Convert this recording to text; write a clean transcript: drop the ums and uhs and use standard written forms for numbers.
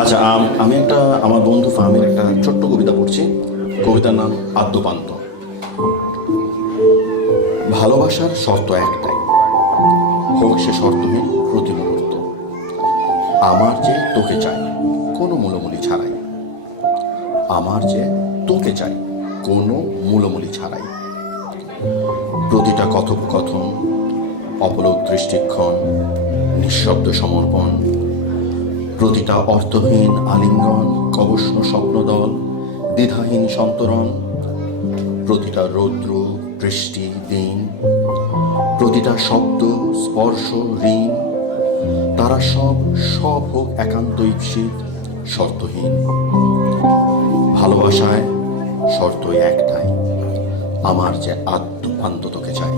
আচ্ছা, আমি একটা আমার বন্ধু ফাহমির একটা ছোট্ট কবিতা পড়ছি। কবিতার নাম আদ্যপান্ত। ভালোবাসার শর্ত একটাই, হোক সে শর্তহীন প্রতি মুহূর্ত। আমার যে তোকে চাই কোনো মূলমূলি ছাড়াই। আমার যে তোকে চাই কোনো মূলমূলি ছাড়াই। প্রতিটা কথোপকথন, অপলক দৃষ্টিক্ষণ, নিঃশব্দ সমর্পণ, প্রতিটা অর্থহীন আলিঙ্গন, কবষ্ণ স্বপ্নদল, দ্বিধাহীন সন্তরণ, প্রতিটা রৌদ্র বৃষ্টি দিন, প্রতিটা শব্দ স্পর্শ ঋণ, তারা সব সব হোক একান্ত ঈপ্সিত শর্তহীন। ভালোবাসায় শর্তই একটাই, আমার যে আদ্যপান্ত তোকে চাই।